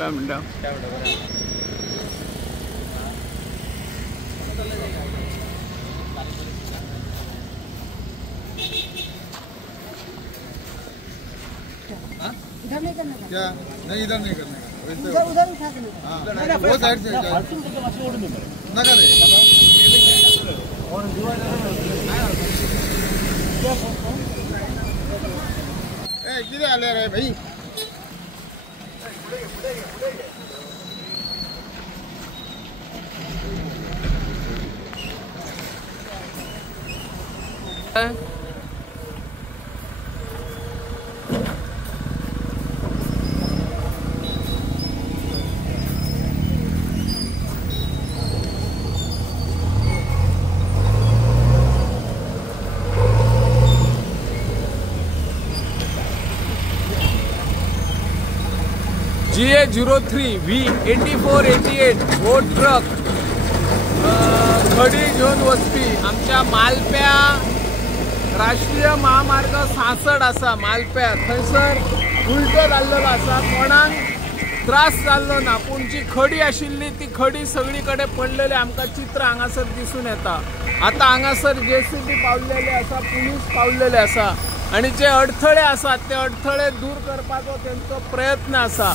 काय म्हणता इधर नहीं करना क्या नहीं इधर नहीं करना उधर उधर उठा देना वो साइड से ना करे ए किधर आले रे भाई GA03V8488 वो ट्रक खडी घेऊन वचपी आमच्या मालप्या राष्ट्रीय महामार्ग 66 आसा मालप्या थंयसर उलटो जाल्लो आसा कोणाक त्रास जाल्लो ना पूण जी खडी आशिल्ली ती खडी सगळी कडेन पडलेली आमकां चित्र हांगासर दिसून येता। आता हांगासर JCB पावलेले आसा पुलीस पावलेले आसा आणि जे अडथळे आसात ते अडथळे दूर करपाचो त्यांचो प्रयत्न आसा।